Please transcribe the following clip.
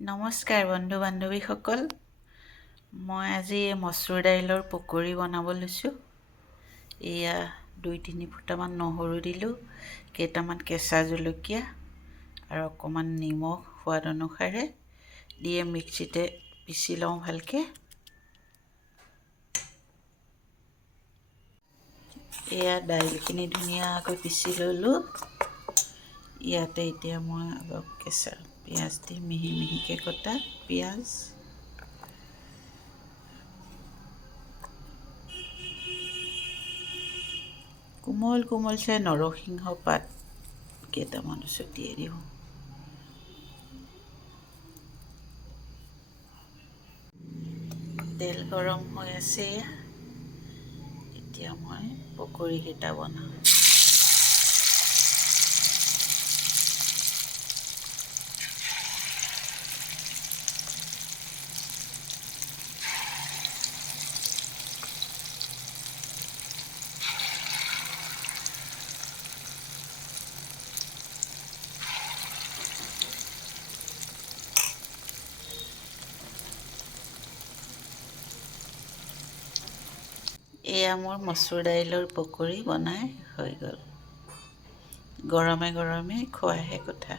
নমস্কাৰ বন্ধু বান্ধৱীসকল, মই আজি মচুৰ দাইলৰ পকৰি বনাব লৈছোঁ। এয়া 2-3 ফুটামান নহৰু দিলোঁ, কেইটামান কেঁচা জলকীয়া আৰু অকণমান নিমখ সোৱাদ অনুসাৰে দিয়ে মিক্সিতে পিচি লওঁ ভালকৈ। এয়া দাইলখিনি ধুনীয়াকৈ পিচি ল'লোঁ। ইয়াতে এতিয়া মই অলপ কেঁচা পিঁয়াজ দি মিহি মিহিকৈ কটা পিঁয়াজ, কোমল কোমল চাই নৰসিংহ পাত কেইটামান ছটিয়াই দিওঁ। তেল গৰম হৈ আছে, এতিয়া মই পকৰিকেইটা বনাওঁ। এয়া মোৰ মচুৰ দাইলৰ পকৰি বনাই হৈ গ'ল। গৰমে গৰমে খোৱাহে কথা।